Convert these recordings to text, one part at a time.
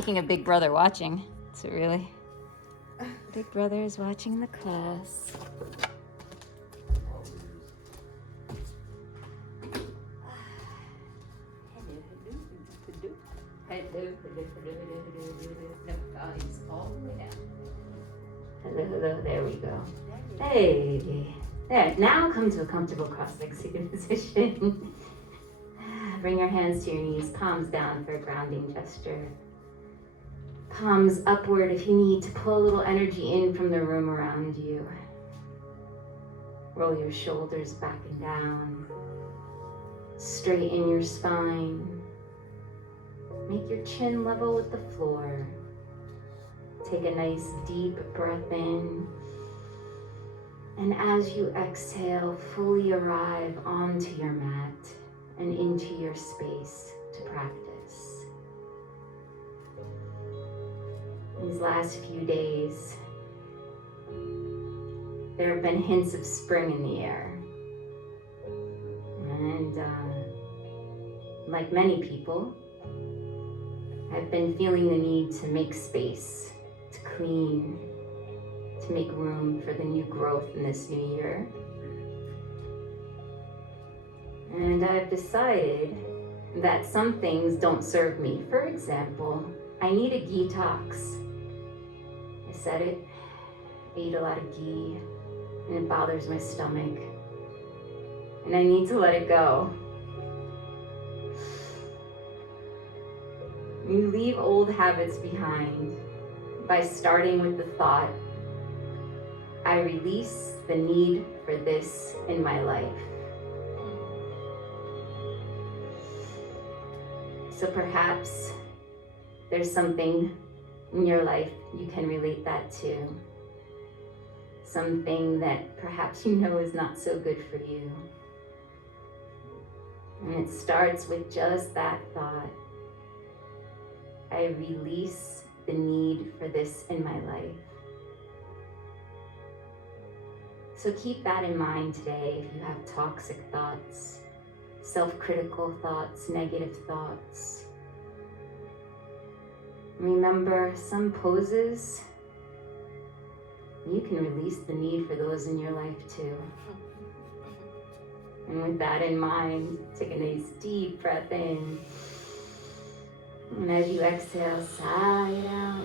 Speaking of Big Brother watching, is it really? Big Brother is watching the class. Hello, there we go. Hey, there, now come to a comfortable cross-legged seated position. Bring your hands to your knees, palms down for a grounding gesture. Palms upward if you need to pull a little energy in from the room around you. Roll your shoulders back and down. Straighten your spine. Make your chin level with the floor. Take a nice deep breath in. And as you exhale, fully arrive onto your mat and into your space to practice. These last few days, there have been hints of spring in the air. And like many people, I've been feeling the need to make space, to clean, to make room for the new growth in this new year. And I've decided that some things don't serve me. For example, I need a detox. I said it, I eat a lot of ghee, and it bothers my stomach. And I need to let it go. You leave old habits behind by starting with the thought, I release the need for this in my life. So perhaps there's something in your life you can relate that to. Something that perhaps you know is not so good for you. And it starts with just that thought. I release the need for this in my life. So keep that in mind today if you have toxic thoughts, self-critical thoughts, negative thoughts. Remember, some poses, you can release the need for those in your life too. And with that in mind, take a nice deep breath in. And as you exhale, sigh it out.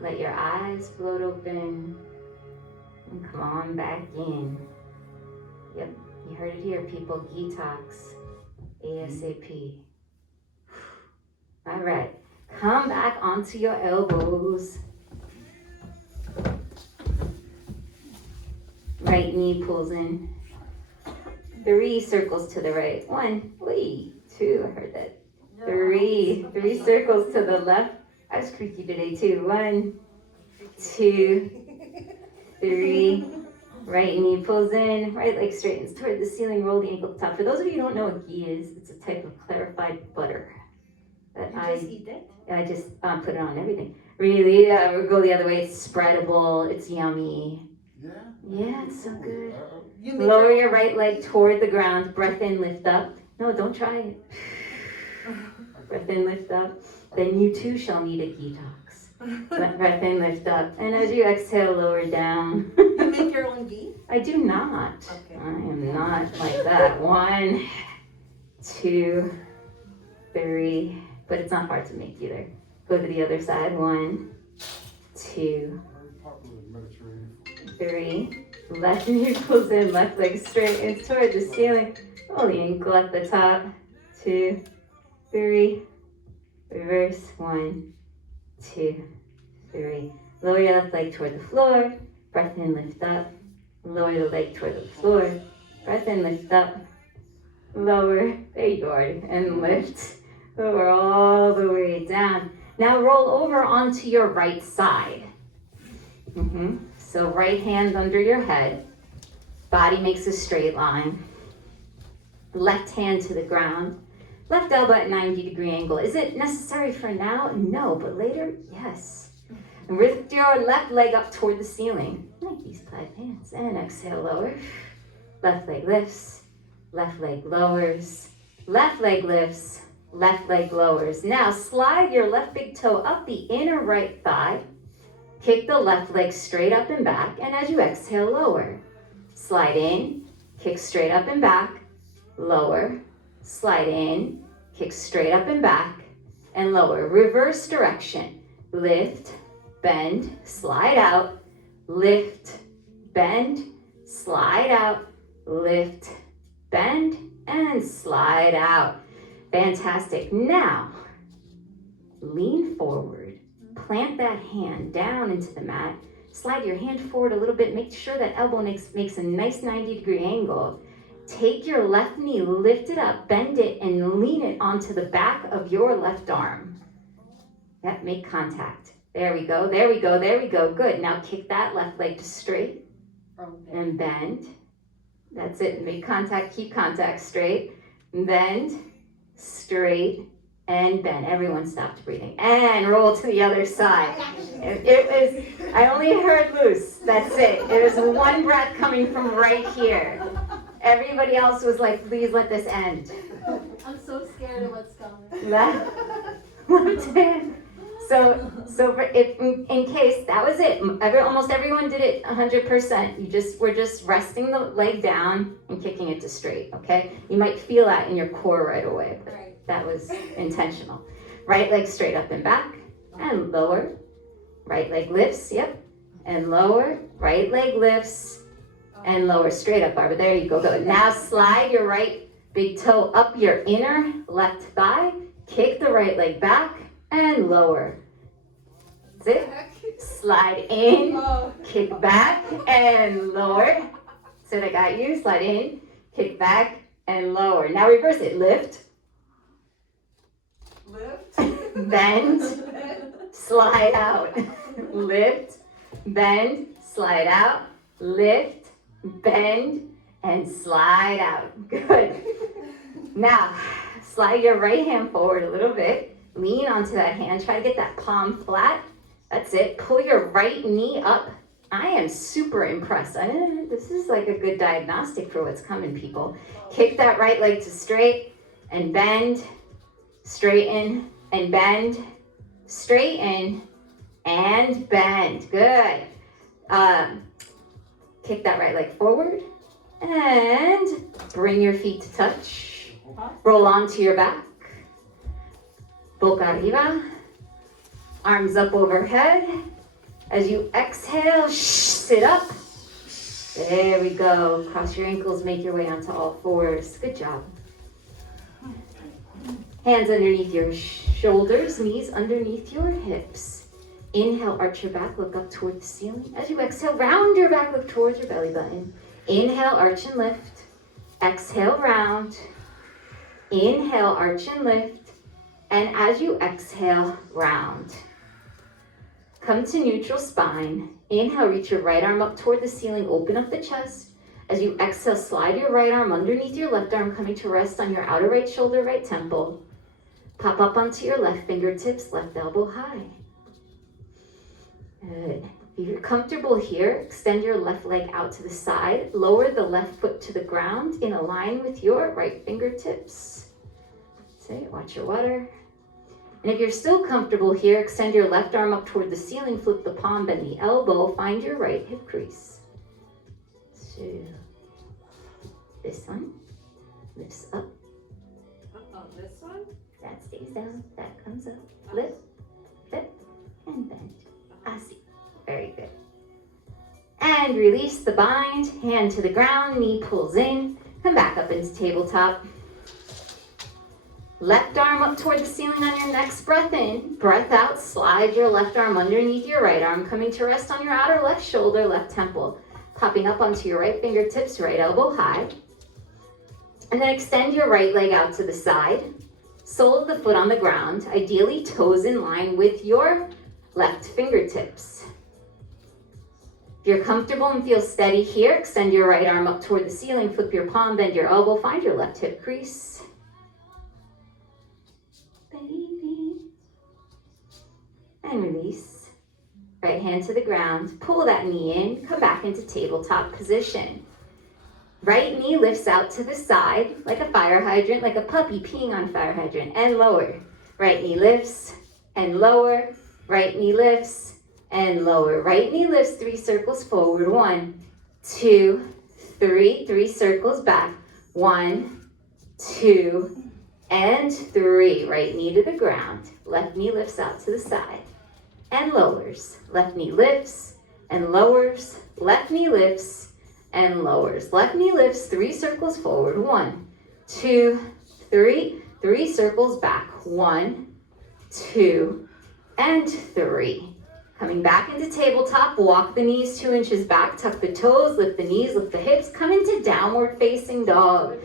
Let your eyes float open. And come on back in. Yep, you heard it here, people. Detox. ASAP. All right. Come back onto your elbows. Right knee pulls in. 3 circles to the right. 1, 2, I heard that. 3 circles to the left. I was creaky today too. 1, 2, 3. Right knee pulls in. Right leg straightens toward the ceiling. Roll the ankle top. For those of you who don't know what ghee is, it's a type of clarified butter. That You just eat it? I just put it on everything. Really, go the other way. It's spreadable. It's yummy. Yeah? Yeah, it's so good. You Lower your right leg toward the ground. Breath in, lift up. No, don't try it. Breath in, lift up. Then you too shall need a detox. Breath in, lift up. And as you exhale, lower down. You make your own ghee? I do not. Okay. I am not like that. 1, 2, 3. But it's not hard to make either. Go to the other side. 1, 2, 3. Left knee pulls in, left leg straight and toward the ceiling. Roll the ankle at the top. 2, 3. Reverse. 1, 2, 3. Lower your left leg toward the floor. Breath in, lift up. Lower the leg toward the floor. Breath in, lift up. Lower. There you are. And lift. Lower all the way down. Now roll over onto your right side. So right hand under your head. Body makes a straight line. Left hand to the ground. Left elbow at 90-degree angle. Is it necessary for now? No, but later, yes. And lift your left leg up toward the ceiling. Like these plaid pants. And exhale, lower. Left leg lifts. Left leg lowers. Left leg lifts. left leg lowers. Now slide your left big toe up the inner right thigh. Kick the left leg straight up and back, and as you exhale, lower. Slide in, kick straight up and back, lower. Slide in, kick straight up and back, and lower. Reverse direction. Lift, bend, slide out, lift, bend, slide out, lift, bend, and slide out. Fantastic. Now, lean forward, plant that hand down into the mat, slide your hand forward a little bit, make sure that elbow makes a nice 90-degree angle. Take your left knee, lift it up, bend it, and lean it onto the back of your left arm. Yep, make contact. There we go, there we go, there we go. Good. Now kick that left leg to straight and bend. That's it. Make contact, keep contact, straight, bend, straight, and bend. Everyone stopped breathing. And roll to the other side. I only heard loose. That's it. It was one breath coming from right here. Everybody else was like, please let this end. I'm so scared of what's coming. Left hand. So for if in case that was it, almost everyone did it 100%. We're just resting the leg down and kicking it to straight. Okay, you might feel that in your core right away, but that was intentional. Right leg straight up and back, and lower. Right leg lifts, yep, and lower. Right leg lifts and lower. Straight up, Barbara. There you go. Good. Now slide your right big toe up your inner left thigh. Kick the right leg back and lower. That's it. Slide in, kick back and lower. So I got you. Slide in, kick back and lower. Now reverse it. Lift. Bend. Slide out. Lift. Bend. Slide out. Lift. Bend. And slide out. Good. Now slide your right hand forward a little bit. Lean onto that hand. Try to get that palm flat. That's it. Pull your right knee up. I am super impressed. This is like a good diagnostic for what's coming, people. Kick that right leg to straight and bend. Straighten and bend. Straighten and bend. Good. Kick that right leg forward and bring your feet to touch. Roll onto your back. Boca arriba. Arms up overhead. As you exhale, sit up. There we go. Cross your ankles, make your way onto all fours. Good job. Hands underneath your shoulders, knees underneath your hips. Inhale, arch your back, look up toward the ceiling. As you exhale, round your back, look towards your belly button. Inhale, arch and lift. Exhale, round. Inhale, arch and lift. And as you exhale, round. Come to neutral spine. Inhale, reach your right arm up toward the ceiling, open up the chest. As you exhale, slide your right arm underneath your left arm, coming to rest on your outer right shoulder, right temple. Pop up onto your left fingertips, left elbow high. Good. If you're comfortable here, extend your left leg out to the side. Lower the left foot to the ground in a line with your right fingertips. That's it. Watch your water. And if you're still comfortable here, extend your left arm up toward the ceiling, flip the palm, bend the elbow, find your right hip crease. So, this one lifts up. This one? That stays down, that comes up. Lift, flip, and bend. Asi. Very good. And release the bind, hand to the ground, knee pulls in, come back up into tabletop. Left arm up toward the ceiling on your next breath in. Breath out, slide your left arm underneath your right arm, coming to rest on your outer left shoulder, left temple. Popping up onto your right fingertips, right elbow high. And then extend your right leg out to the side. Sole of the foot on the ground, ideally toes in line with your left fingertips. If you're comfortable and feel steady here, extend your right arm up toward the ceiling, flip your palm, bend your elbow, find your left hip crease. And release. Right hand to the ground, pull that knee in, come back into tabletop position. Right knee lifts out to the side like a fire hydrant, like a puppy peeing on a fire hydrant, and lower. Right knee lifts and lower. Right knee lifts and lower. Right knee lifts 3 circles forward. 1, 2, 3. 3 circles back. 1, 2, and 3. Right knee to the ground. Left knee lifts out to the side and lowers. Left knee lifts and lowers. Left knee lifts and lowers. Left knee lifts 3 circles forward. 1, 2, 3. 3 circles back. 1, 2, and 3. Coming back into tabletop, walk the knees 2 inches back, tuck the toes, lift the knees, lift the hips, come into downward facing dog.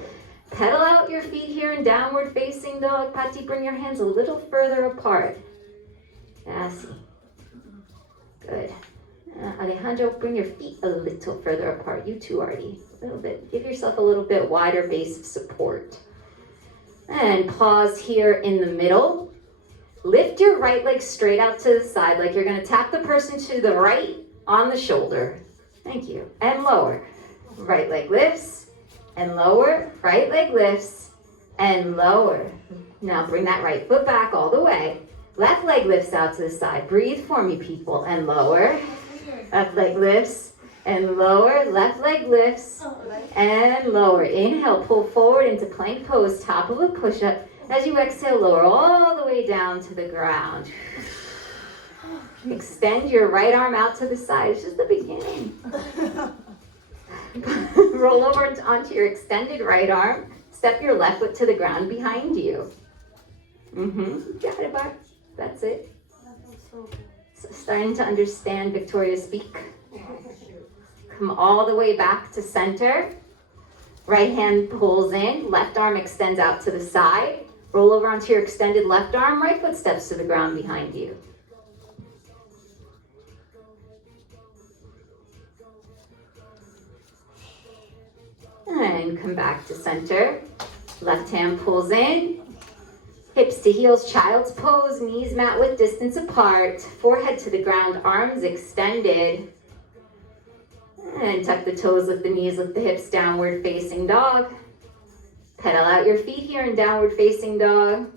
Pedal out your feet here in downward facing dog. Pati, bring your hands a little further apart. Así. Good. Alejandro, bring your feet a little further apart. You too, Artie. A little bit. Give yourself a little bit wider base of support. And pause here in the middle. Lift your right leg straight out to the side like you're going to tap the person to the right on the shoulder. Thank you. And lower. Right leg lifts and lower. Right leg lifts and lower. Now bring that right foot back all the way. Left leg lifts out to the side. Breathe for me, people. And lower. Left leg lifts and lower. Left leg lifts and lower. Inhale, pull forward into plank pose, top of a push-up. As you exhale, lower all the way down to the ground. Extend your right arm out to the side. It's just the beginning. Roll over onto your extended right arm. Step your left foot to the ground behind you. Got it, Bart. That's it. So starting to understand Victoria speak. Come all the way back to center. Right hand pulls in. Left arm extends out to the side. Roll over onto your extended left arm. Right foot steps to the ground behind you. And come back to center. Left hand pulls in. Hips to heels, child's pose, knees mat width distance apart. Forehead to the ground, arms extended. And tuck the toes, lift the knees, lift the hips, downward facing dog. Pedal out your feet here in downward facing dog.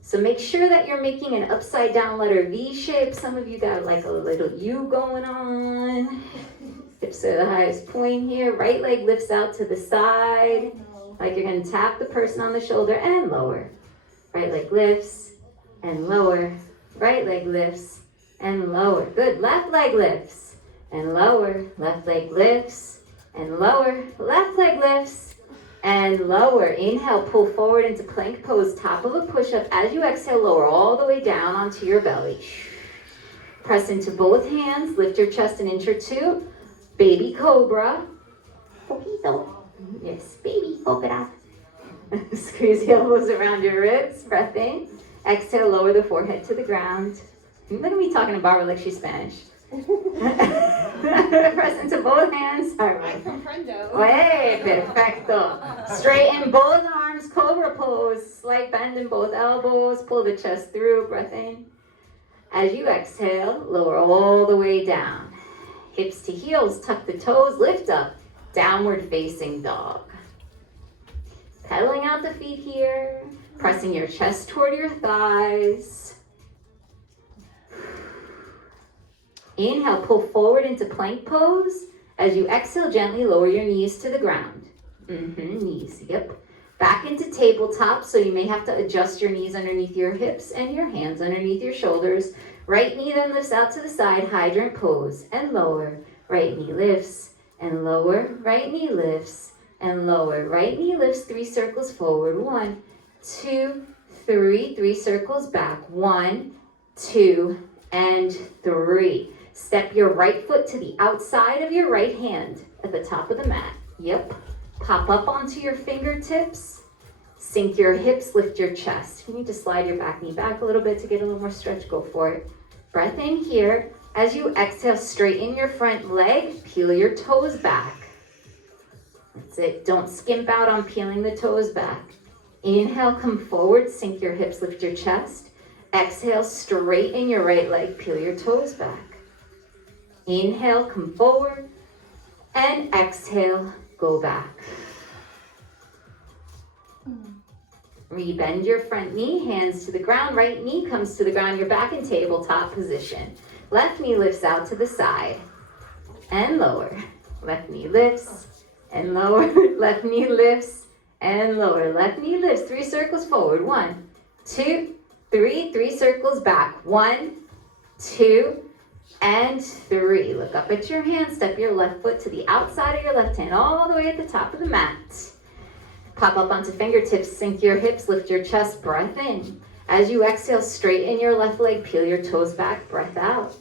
So make sure that you're making an upside down letter V shape. Some of you got like a little U going on. Hips are the highest point here. Right leg lifts out to the side. Like you're going to tap the person on the shoulder and lower. Right leg lifts and lower. Right leg lifts and lower. Good. Left leg lifts and lower. Left leg lifts and lower. Left leg lifts and lower. Inhale, pull forward into plank pose, top of a push-up. As you exhale, lower all the way down onto your belly. Press into both hands. Lift your chest an inch or two. Baby cobra. Poquito. Yes, baby cobra. Squeeze the elbows around your ribs. Breath in. Exhale, lower the forehead to the ground. Look at me talking to Barbara like she's Spanish. Press into both hands. All right. Hey, perfecto. Straighten both arms, cobra pose. Slight bend in both elbows. Pull the chest through. Breath in. As you exhale, lower all the way down. Hips to heels, tuck the toes, lift up. Downward facing dog. Pedaling out the feet here. Pressing your chest toward your thighs. Inhale, pull forward into plank pose. As you exhale, gently lower your knees to the ground. Knees, yep. Back into tabletop, so you may have to adjust your knees underneath your hips and your hands underneath your shoulders. Right knee then lifts out to the side, hydrant pose, and lower. Right knee lifts and lower. Right knee lifts and lower. Right knee lifts 3 circles forward. 1, 2, 3. 3 circles back. 1, 2, and 3. Step your right foot to the outside of your right hand at the top of the mat. Yep. Pop up onto your fingertips. Sink your hips, lift your chest. If you need to slide your back knee back a little bit to get a little more stretch, go for it. Breath in here. As you exhale, straighten your front leg, peel your toes back. That's it. Don't skimp out on peeling the toes back. Inhale, come forward, sink your hips, lift your chest. Exhale, straighten your right leg, peel your toes back. Inhale, come forward, And exhale, go back. Rebend your front knee, hands to the ground. Right knee comes to the ground. You're back in tabletop position. Left knee lifts out to the side and lower. Left knee lifts and lower. Left knee lifts and lower. Left knee lifts. 3 circles forward. 1, 2, 3. 3 circles back. 1, 2, and 3. Look up at your hand. Step your left foot to the outside of your left hand, all the way at the top of the mat. Pop up onto fingertips, sink your hips, lift your chest, breath in. As you exhale, straighten your left leg, peel your toes back, breath out.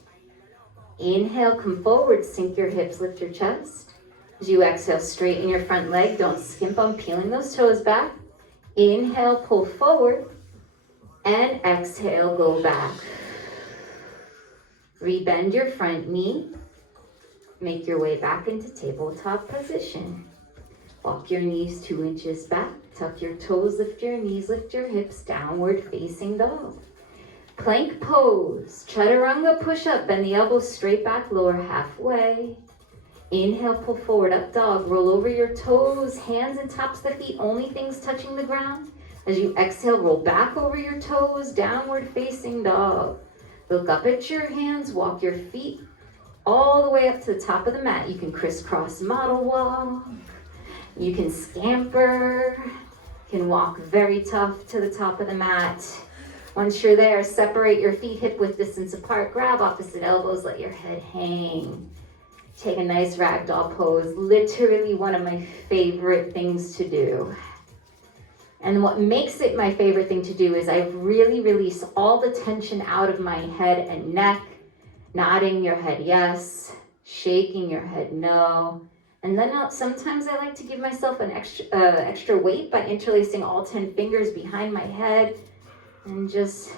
Inhale, come forward, sink your hips, lift your chest. As you exhale, straighten your front leg, don't skimp on peeling those toes back. Inhale, pull forward, and exhale, go back. Rebend your front knee, make your way back into tabletop position. Walk your knees 2 inches back, tuck your toes, lift your knees, lift your hips, downward facing dog. Plank pose, chaturanga push-up, bend the elbows straight back, lower halfway. Inhale, pull forward, up dog, roll over your toes, hands and tops of the feet, only things touching the ground. As you exhale, roll back over your toes, downward facing dog. Look up at your hands, walk your feet all the way up to the top of the mat. You can crisscross model walk. You can scamper, you can walk very tough to the top of the mat. Once you're there, separate your feet hip width distance apart, grab opposite elbows, let your head hang. Take a nice ragdoll pose, literally one of my favorite things to do. And what makes it my favorite thing to do is I really release all the tension out of my head and neck, nodding your head yes, shaking your head no. And then sometimes I like to give myself an extra weight by interlacing all 10 fingers behind my head and just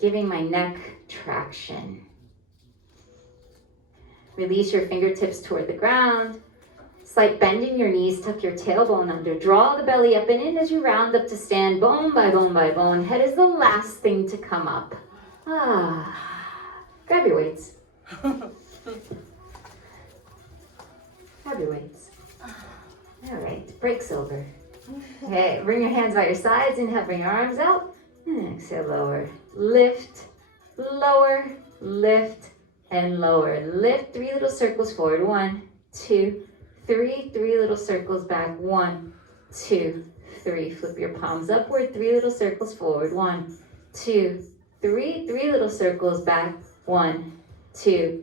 giving my neck traction. Release your fingertips toward the ground. Slight bend in your knees, tuck your tailbone under. Draw the belly up and in as you round up to stand, bone by bone by bone. Head is the last thing to come up. Grab your weights. Grab your weights. All right, breaks over. Okay, bring your hands by your sides. Inhale, bring your arms out. And exhale, lower. Lift, lower, lift, and lower. Lift 3 little circles forward. 1, 2, 3. 3 little circles back. 1, 2, 3. Flip your palms upward. 3 little circles forward. 1, 2, 3. 3 little circles back. 1, 2,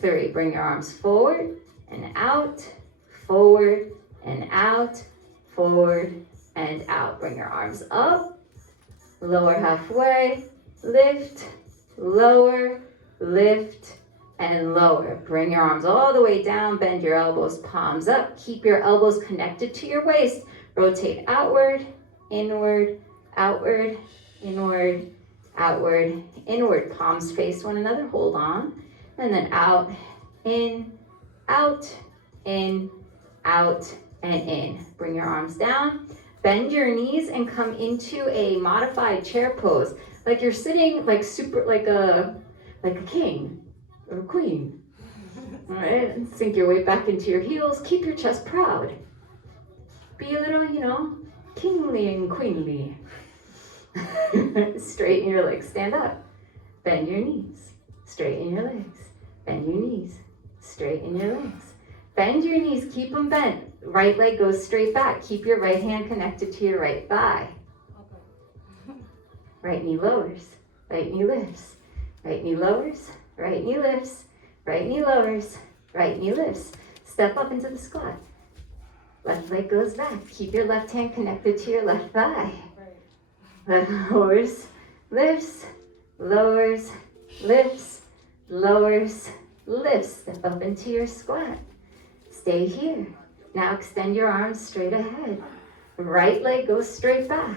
3. Bring your arms forward and out, forward and out, forward and out. Bring your arms up, lower halfway, lift, lower, lift, and lower. Bring your arms all the way down, bend your elbows, palms up. Keep your elbows connected to your waist. Rotate outward, inward, outward, inward, outward, inward. Palms face one another, hold on. And then out, in, out, in, out, and in. Bring your arms down, bend your knees, and come into a modified chair pose. Like you're sitting like a king or a queen. All right, and sink your weight back into your heels. Keep your chest proud. Be a little, kingly and queenly. Straighten your legs, stand up. Bend your knees, straighten your legs. Bend your knees, straighten your legs. Bend your knees, keep them bent. Right leg goes straight back. Keep your right hand connected to your right thigh. Right knee lowers, right knee lifts. Right knee lowers, right knee lifts. Right knee lowers, right knee lifts. Step up into the squat. Left leg goes back. Keep your left hand connected to your left thigh. Left lowers, lifts, lowers, lifts, lowers, lifts. Step up into your squat. Stay here. Now extend your arms straight ahead. Right leg goes straight back.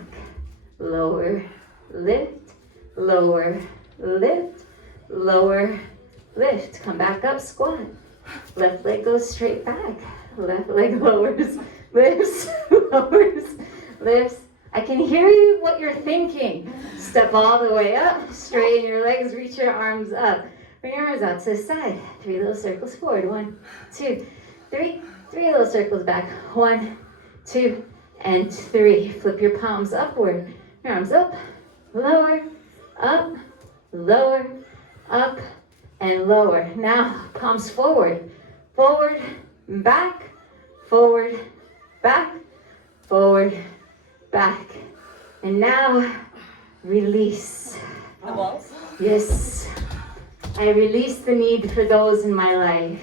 Lower, lift, lower, lift, lower, lift. Come back up, squat. Left leg goes straight back. Left leg lowers, lifts, lowers, lifts. I can hear you what you're thinking. Step all the way up, straighten your legs, reach your arms up. Bring your arms out to the side. 3 little circles forward. 1, 2, three. 3 little circles back. 1, 2, and 3. Flip your palms upward. Your arms up, lower, up, lower, up, and lower. Now, palms forward, forward, back, forward, back, forward, back. And now, release. The balls? Yes. I release the need for those in my life.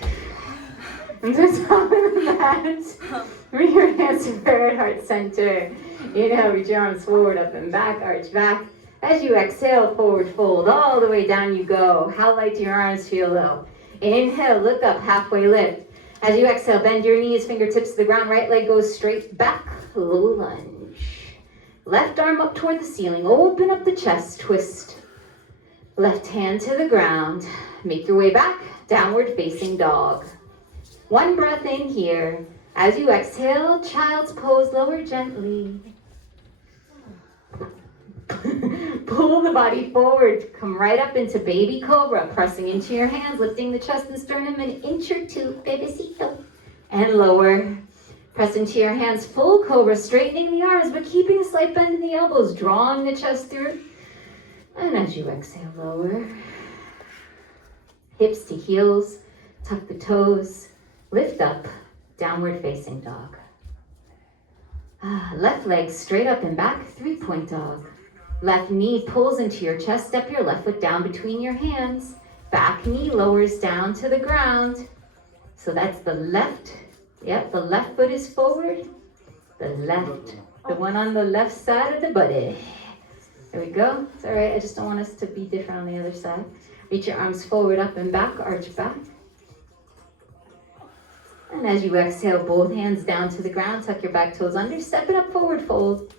And to top of the mat, bring your hands to prayer heart center. Inhale, reach your arms forward, up and back, arch back. As you exhale, forward fold, all the way down you go. How light do your arms feel low? Inhale, look up, halfway lift. As you exhale, bend your knees, fingertips to the ground, right leg goes straight back, low lunge. Left arm up toward the ceiling, open up the chest, twist. Left hand to the ground, make your way back, downward facing dog. 1 breath in here. As you exhale, child's pose, lower gently. Pull the body forward, come right up into baby cobra, pressing into your hands, lifting the chest and sternum an inch or 2, bebecito, and lower. Press into your hands, full cobra, straightening the arms, but keeping a slight bend in the elbows, drawing the chest through. And as you exhale, lower. Hips to heels, tuck the toes, lift up, downward facing dog. Left leg straight up and back, 3-point dog. Left knee pulls into your chest, step your left foot down between your hands. Back knee lowers down to the ground. So that's the left, the left foot is forward. The one on the left side of the body. There we go. It's all right, I just don't want us to be different on the other side. Reach your arms forward, up and back, arch back. And as you exhale, both hands down to the ground, tuck your back toes under, step it up, forward fold.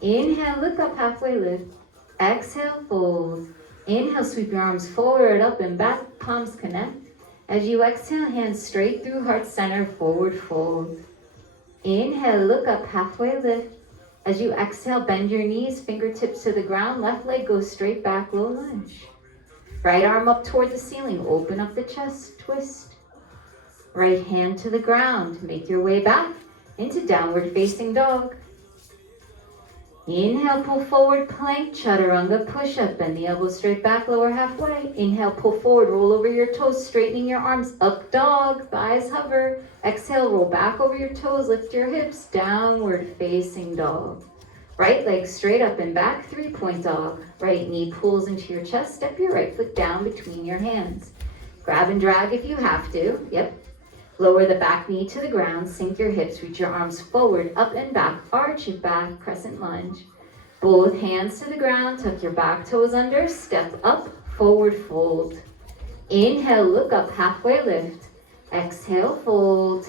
Inhale, look up, halfway lift. Exhale, fold. Inhale, sweep your arms forward, up and back, palms connect. As you exhale, hands straight through heart center, forward fold. Inhale, look up, halfway lift. As you exhale, bend your knees, fingertips to the ground, left leg goes straight back, low lunge. Right arm up toward the ceiling, open up the chest, twist. Right hand to the ground, make your way back into downward facing dog. Inhale, pull forward, plank, chaturanga, push up, bend the elbows straight back, lower halfway. Inhale, pull forward, roll over your toes, straightening your arms, up dog, thighs hover. Exhale, roll back over your toes, lift your hips, downward facing dog. Right leg straight up and back, 3-point dog. Right knee pulls into your chest, step your right foot down between your hands. Grab and drag if you have to, Lower the back knee to the ground, sink your hips, reach your arms forward, up and back, arch it back, crescent lunge. Both hands to the ground, tuck your back toes under, step up, forward fold. Inhale, look up, halfway lift. Exhale, fold.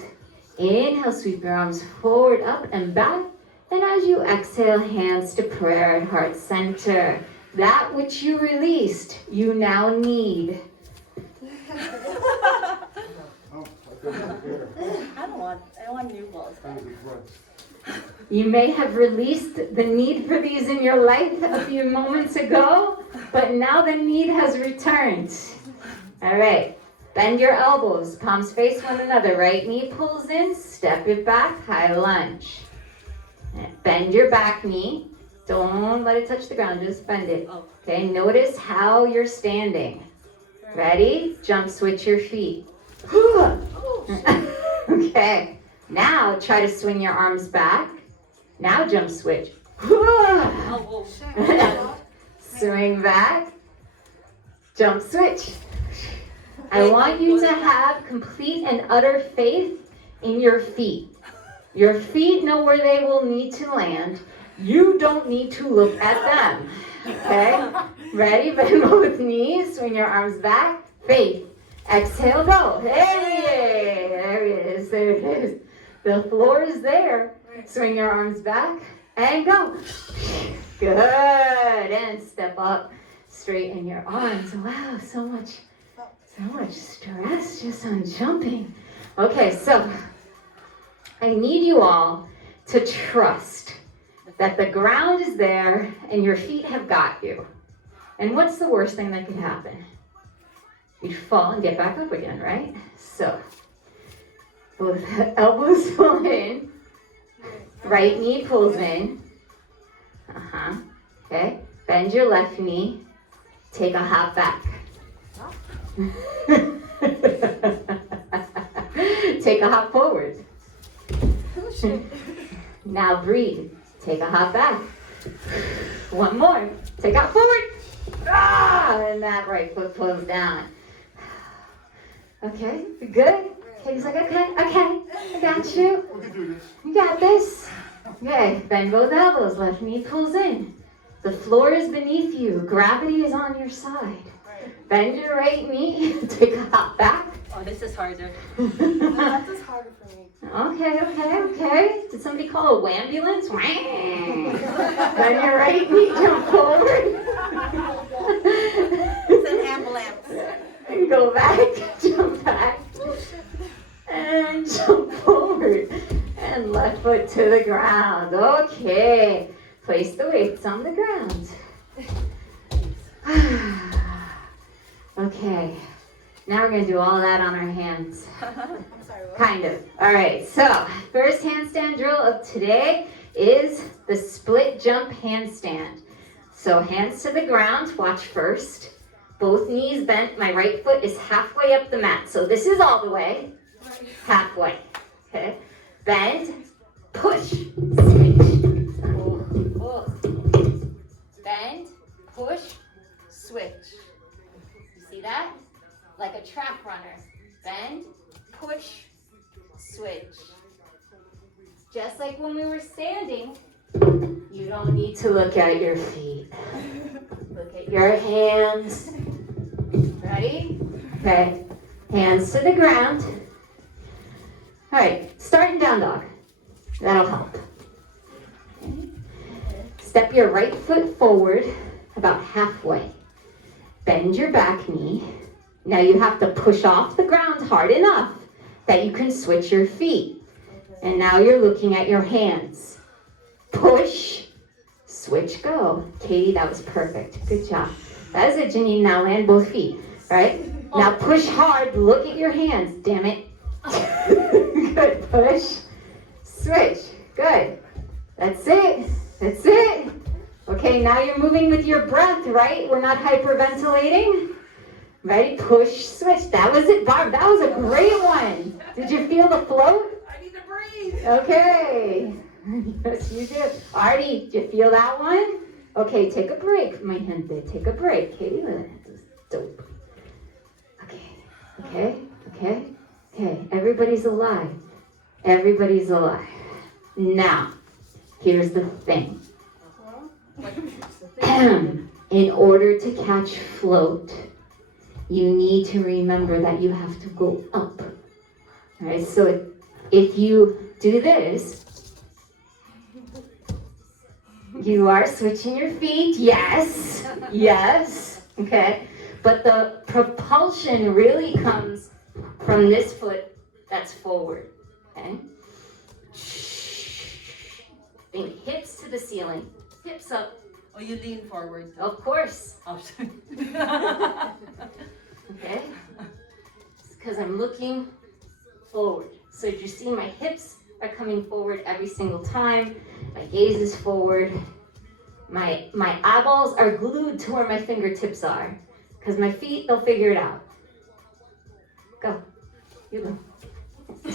Inhale, sweep your arms forward, up and back. And as you exhale, hands to prayer at heart center. That which you released, you now need. I want new balls. You may have released the need for these in your life a few moments ago, but now the need has returned. All right, bend your elbows, palms face one another. Right knee pulls in, step it back, high lunge. Bend your back knee. Don't let it touch the ground, just bend it. Okay, notice how you're standing. Ready? Jump switch your feet. Okay, now try to swing your arms back. Now jump switch. Swing back. Jump switch. I want you to have complete and utter faith in your feet. Your feet know where they will need to land. You don't need to look at them. Okay? Ready? Bend both knees. Swing your arms back. Faith. Exhale, go. Hey, there it is. There it is. The floor is there. Swing your arms back and go. Good. And step up. Straighten your arms. Wow, so much stress just on jumping. Okay, so I need you all to trust that the ground is there and your feet have got you. And what's the worst thing that could happen? You'd fall and get back up again, right? So Both elbows pull in. Right knee pulls in. Okay. Bend your left knee. Take a hop back. Take a hop forward. Now breathe. Take a hop back. One more. Take a hop forward. And that right foot pulls down. Okay, good. Katie's like, okay, I got you. We can do this. You got this. Okay, bend both elbows. Left knee pulls in. The floor is beneath you. Gravity is on your side. Bend your right knee. Take a hop back. Oh, this is harder. That is harder for me. Okay. Did somebody call a wambulance? Bend your right knee, jump forward. It's an ambulance. And go back, jump back. And jump forward. And left foot to the ground. Okay. Place the weights on the ground. Okay. Now we're going to do all that on our hands. I'm sorry, what? Kind of. All right. So, first handstand drill of today is the split jump handstand. So, hands to the ground. Watch first. Both knees bent. My right foot is halfway up the mat. So, this is all the way. Halfway. Okay. Bend. Push. Switch. Bend. Push. Switch. You see that? Like a track runner. Bend, push, switch. Just like when we were standing, you don't need to look at your feet. Look at your hands. Ready? Okay. Hands to the ground. All right, starting down dog. That'll help. Okay. Step your right foot forward about halfway. Bend your back knee. Now you have to push off the ground hard enough that you can switch your feet. And now you're looking at your hands. Push, switch, go. Katie, that was perfect. Good job. That is it, Janine. Now land both feet. All right? Now push hard. Look at your hands. Damn it. Good. Push, switch. Good. That's it. That's it. Okay, now you're moving with your breath, right? We're not hyperventilating. Ready? Push, switch. That was it, Barb. That was a great one. Did you feel the float? I need to breathe. Okay. Yes, you did. Artie, did you feel that one? Okay, take a break, my gente. Take a break. Katie, that was dope. Okay. Everybody's alive. Everybody's alive. Now, here's the thing. In order to catch float, you need to remember that you have to go up. All right, so if you do this, you are switching your feet, yes, okay? But the propulsion really comes from this foot that's forward, okay? Think hips to the ceiling, hips up. Oh, you lean forward. Of course. Oh, sorry. Okay? It's because I'm looking forward. So you see my hips are coming forward every single time. My gaze is forward. My eyeballs are glued to where my fingertips are. Because my feet, they'll figure it out. Go. You go.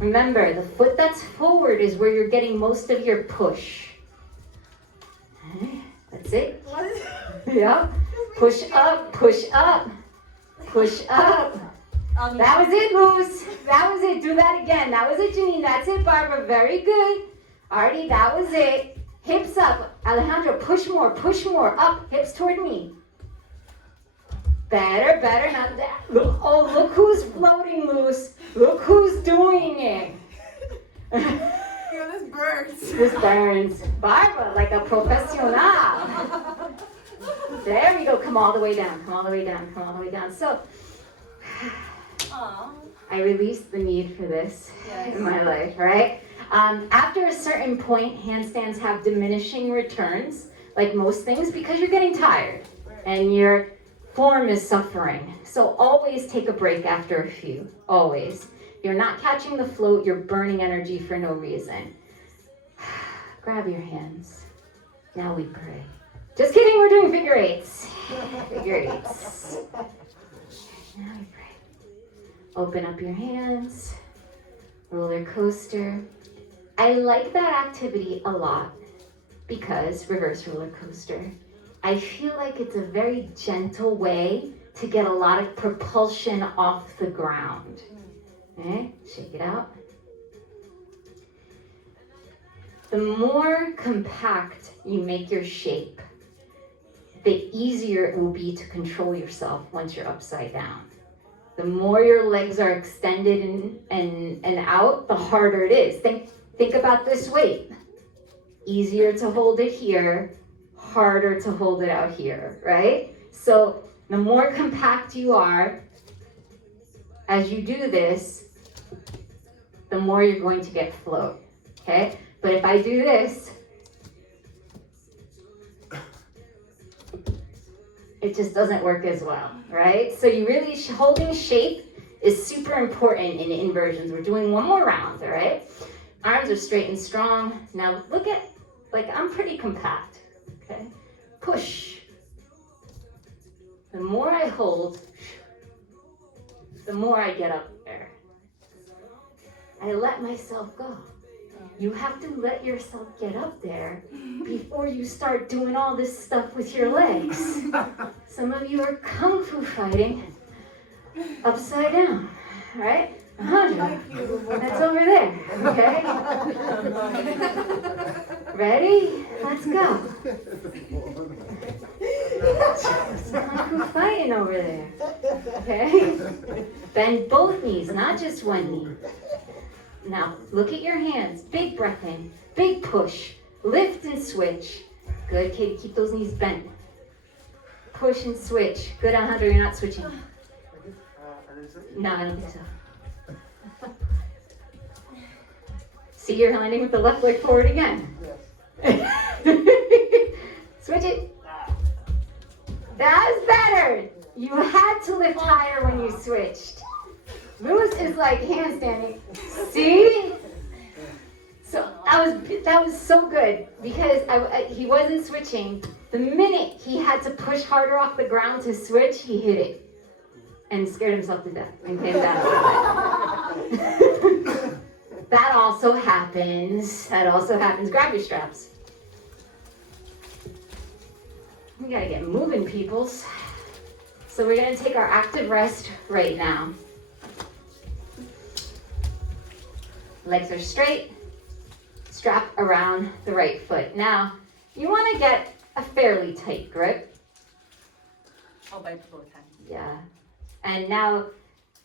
Remember, the foot that's forward is where you're getting most of your push. Okay? That's it. What is Yeah. Push up, push up, push up. That was it, Moose. That was it. Do that again. That was it, Janine. That's it, Barbara. Very good. Artie, that was it. Hips up. Alejandro, push more. Up, hips toward me. Better. Now that. Oh, look who's floating, Moose. Look who's doing it. this burns. This burns. Barbara, like a professional. There we go. Come all the way down. So, I released the need for this in my life, right? After a certain point, handstands have diminishing returns, like most things, because you're getting tired and your form is suffering. So always take a break after a few. Always. You're not catching the float, you're burning energy for no reason. Grab your hands. Now we pray. Just kidding, we're doing figure eights. Figure eights. Now we pray. Open up your hands. Roller coaster. I like that activity a lot because reverse roller coaster. I feel like it's a very gentle way to get a lot of propulsion off the ground. Okay, shake it out. The more compact you make your shape, the easier it will be to control yourself once you're upside down. The more your legs are extended and out, the harder it is. Think about this weight. Easier to hold it here, harder to hold it out here, right? So the more compact you are, as you do this, the more you're going to get float, okay? But if I do this, it just doesn't work as well, right? So you really, holding shape is super important in inversions. We're doing one more round, all right? Arms are straight and strong. Now look at, like I'm pretty compact, okay? Push. The more I hold, the more I get up there. I let myself go. You have to let yourself get up there before you start doing all this stuff with your legs. Some of you are kung fu fighting upside down, right? 100. That's over there, okay? Ready? Let's go. Kung fu fighting over there, okay? Bend both knees, not just one knee. Now, look at your hands. Big breath in, big push. Lift and switch. Good, kid. Keep those knees bent. Push and switch. Good, Alejandro, you're not switching. No, I don't think so. See, you're landing with the left leg forward again. Switch it. That's better. You had to lift higher when you switched. Lewis is like handstanding. See? So that was so good because he wasn't switching. The minute he had to push harder off the ground to switch, he hit it and scared himself to death and came down. That also happens. Grab your straps. We gotta get moving, peoples. So we're gonna take our active rest right now. Legs are straight, strap around the right foot. Now, you want to get a fairly tight grip. I'll bite both hands. Yeah. And now,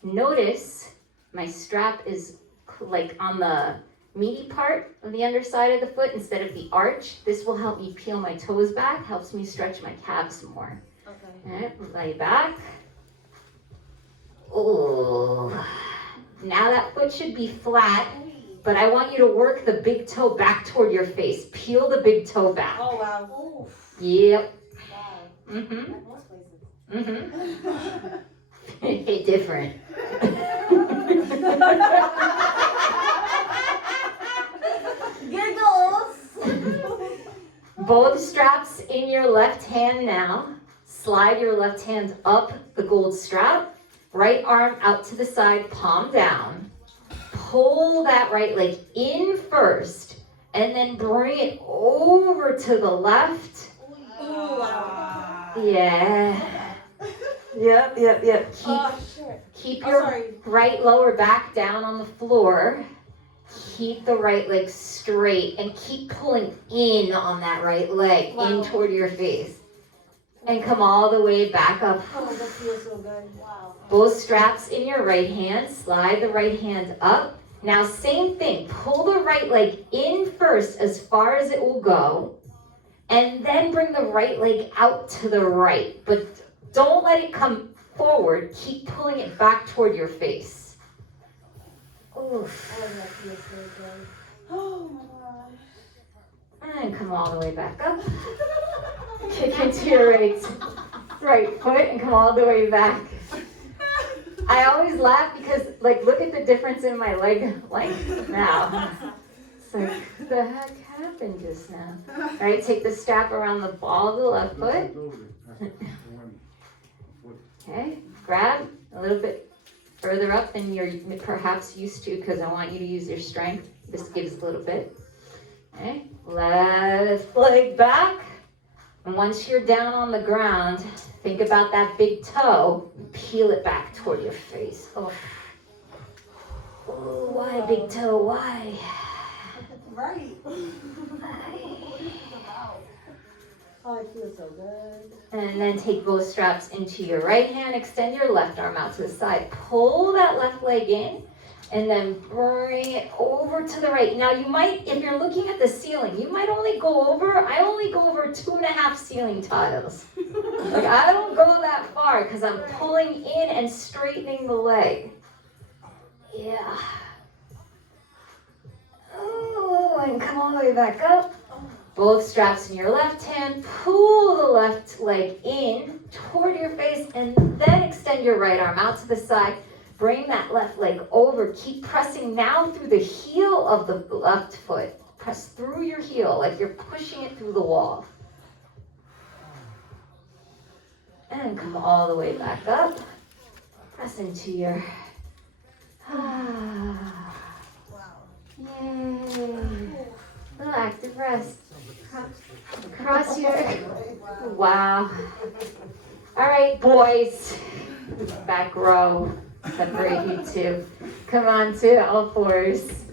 notice my strap is like on the meaty part of the underside of the foot instead of the arch. This will help me peel my toes back, helps me stretch my calves more. Okay. All right, lay back. Oh. Now that foot should be flat. But I want you to work the big toe back toward your face. Peel the big toe back. Oh, wow. Yep. Wow. Mm-hmm. Like most places. Mm-hmm. Different. Giggles. Both straps in your left hand now. Slide your left hand up the gold strap. Right arm out to the side, palm down. Pull that right leg in first, and then bring it over to the left. Ooh, wow. Yeah. Yep. Keep your right lower back down on the floor. Keep the right leg straight and keep pulling in on that right leg, in toward your face. And come all the way back up. Oh, that feels so good. Wow. Both straps in your right hand. Slide the right hand up. Now, same thing. Pull the right leg in first as far as it will go. And then bring the right leg out to the right. But don't let it come forward. Keep pulling it back toward your face. Oof. Oh, that feels so good. Oh, my gosh. And come all the way back up. Kick into your right foot and come all the way back. I always laugh because, like, look at the difference in my leg length now. It's like, what the heck happened just now? All right, take the strap around the ball of the left foot. Okay, grab a little bit further up than you're perhaps used to because I want you to use your strength. This gives a little bit. Okay, left leg back. And once you're down on the ground, think about that big toe. Peel it back toward your face. Oh, why big toe? Why? Right. Oh, it feels so good. And then take both straps into your right hand. Extend your left arm out to the side. Pull that left leg in. And then bring it over to the right. Now you might, if you're looking at the ceiling, you might only go over, I only go over 2.5 ceiling tiles. Like I don't go that far because I'm pulling in and straightening the leg. Yeah. Oh, and come all the way back up. Both straps in your left hand. Pull the left leg in toward your face and then extend your right arm out to the side. Bring that left leg over. Keep pressing now through the heel of the left foot. Press through your heel like you're pushing it through the wall. And come all the way back up. Press into your... Wow. Yay. Little active rest. Cross your... Wow. All right, boys. Back row. Separate you two. Come on to all fours.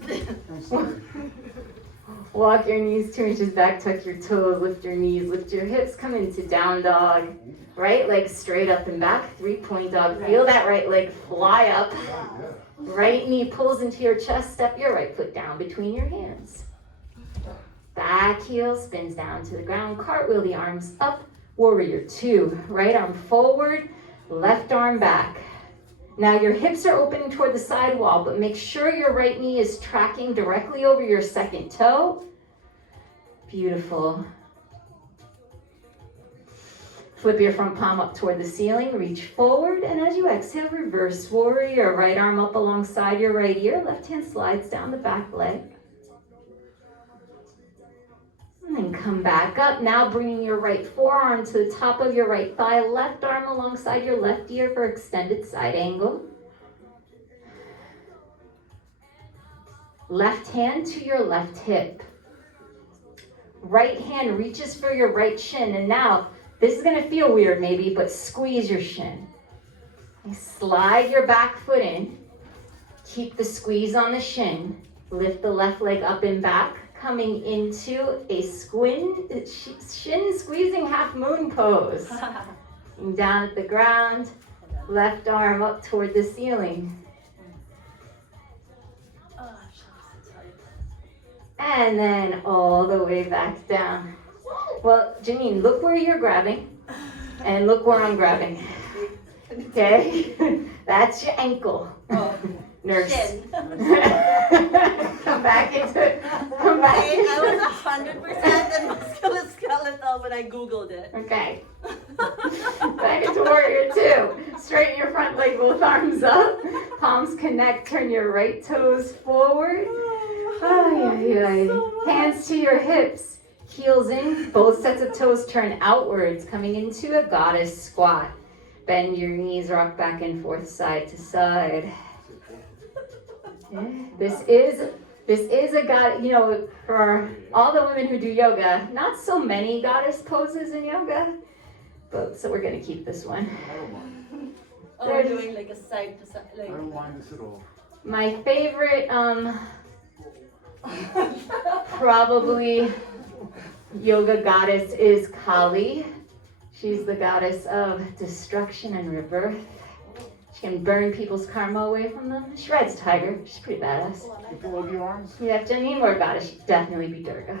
Walk your knees 2 inches back, tuck your toes, lift your knees, lift your hips, come into down dog. Right leg straight up and back, 3-point dog. Feel that right leg fly up. Right knee pulls into your chest, step your right foot down between your hands. Back heel spins down to the ground, cartwheel the arms up, warrior 2. Right arm forward, left arm back. Now your hips are opening toward the side wall, but make sure your right knee is tracking directly over your second toe. Beautiful. Flip your front palm up toward the ceiling, reach forward, and as you exhale, reverse warrior. Right arm up alongside your right ear, left hand slides down the back leg. And then come back up, now bringing your right forearm to the top of your right thigh, left arm alongside your left ear for extended side angle. Left hand to your left hip. Right hand reaches for your right shin, and now, this is gonna feel weird maybe, but squeeze your shin. And slide your back foot in, keep the squeeze on the shin, lift the left leg up and back, coming into a shin squeezing half moon pose. And down at the ground, left arm up toward the ceiling. And then all the way back down. Well, Janine, look where you're grabbing, and look where I'm grabbing. Okay? That's your ankle. Oh. Nurse. Shin. Come back into it. Come back. Okay, I was 100% musculoskeletal when I Googled it. Okay. Back into warrior 2. Straighten your front leg, both arms up. Palms connect. Turn your right toes forward. Hands to your hips. Heels in. Both sets of toes turn outwards, coming into a goddess squat. Bend your knees, rock back and forth, side to side. Yeah. This is a god, you know, for all the women who do yoga, not so many goddess poses in yoga, but so we're gonna keep this one. Oh, we're doing like a side to side. Like... I don't mind this at all. My favorite, probably yoga goddess is Kali. She's the goddess of destruction and rebirth. She can burn people's karma away from them. She rides a tiger. She's pretty badass. You pull over your arms? Yeah, if Janine were a goddess, she'd definitely be Durga.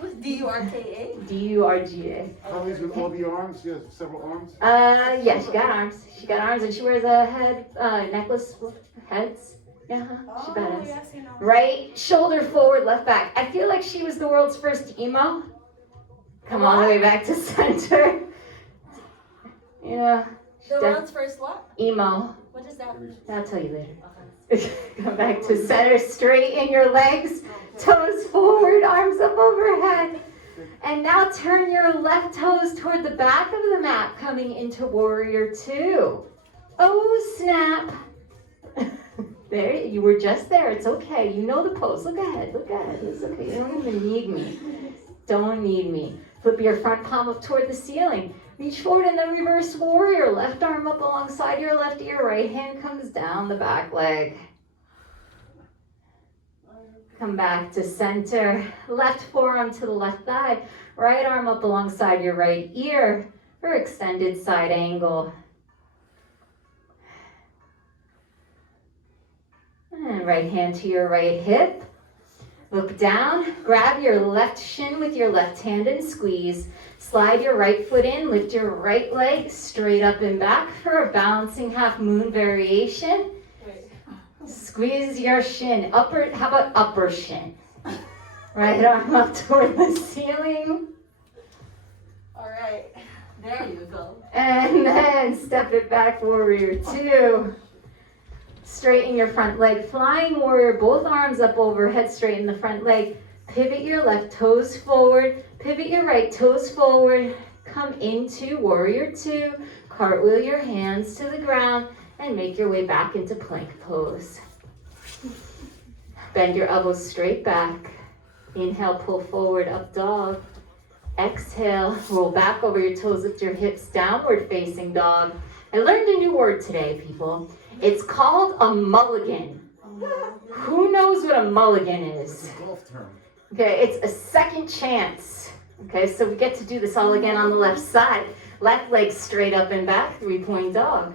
Who's D-U-R-K-A? D-U-R-G-A. Kali's with all your arms? She has several arms? Yeah, she got arms. She got arms, and she wears a head necklace with heads. Yeah, she's badass. Yes, you know. Right shoulder forward, left back. I feel like she was the world's first emo. Come all the way back to center. Yeah, The world's first what? Emo. What is that? I'll tell you later. Okay. Come back to center, straighten your legs, toes forward, arms up overhead. And now turn your left toes toward the back of the mat, coming into warrior two. Oh, snap. There, you were just there. It's okay. You know the pose. Look ahead. Look ahead. It's okay. You don't even need me. Don't need me. Flip your front palm up toward the ceiling. Reach forward and then reverse warrior. Left arm up alongside your left ear. Right hand comes down the back leg. Come back to center. Left forearm to the left thigh. Right arm up alongside your right ear for extended side angle. And right hand to your right hip. Look down. Grab your left shin with your left hand and squeeze. Slide your right foot in. Lift your right leg straight up and back for a balancing half moon variation. Squeeze your shin. Upper, how about upper shin? Right arm up toward the ceiling. All right. There you go. And then step it back, warrior two. Straighten your front leg, flying warrior, both arms up overhead, straighten the front leg. Pivot your left toes forward, pivot your right toes forward. Come into warrior two, cartwheel your hands to the ground, and make your way back into plank pose. Bend your elbows straight back. Inhale, pull forward, up dog. Exhale, roll back over your toes, lift your hips, downward facing dog. I learned a new word today, people. It's called a mulligan. Who knows what a mulligan is? Golf term. Okay, it's a second chance. Okay, so we get to do this all again on the left side. Left leg straight up and back, 3-point dog.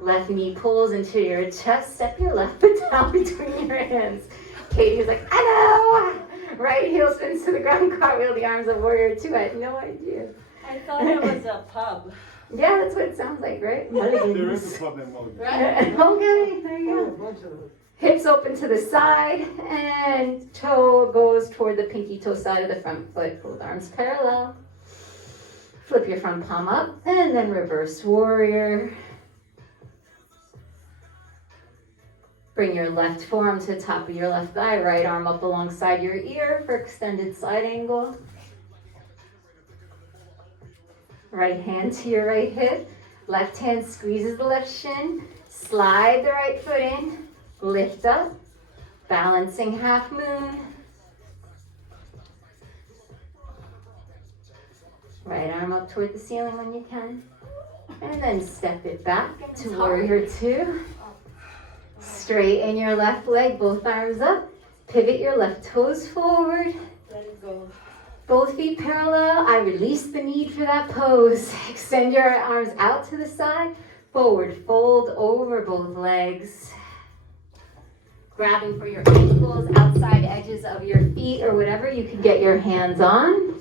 Left knee pulls into your chest, step your left foot down between your hands. Katie's like, I know! Right heel spins to the ground, cartwheel the arms of warrior two. I had no idea. I thought it was a pub. Yeah, that's what it sounds like, right? There is Mulligans. a club in Mulligan. Right? Okay, there you go. Hips open to the side, and toe goes toward the pinky toe side of the front foot. Both arms parallel. Flip your front palm up, and then reverse warrior. Bring your left forearm to the top of your left thigh, right arm up alongside your ear for extended side angle. Right hand to your right hip. Left hand squeezes the left shin. Slide the right foot in. Lift up. Balancing half moon. Right arm up toward the ceiling when you can. And then step it back into warrior two. Straighten your left leg, both arms up. Pivot your left toes forward. Let it go. Both feet parallel. I release the need for that pose. Extend your arms out to the side. Forward fold over both legs. Grabbing for your ankles, outside edges of your feet, or whatever you can get your hands on.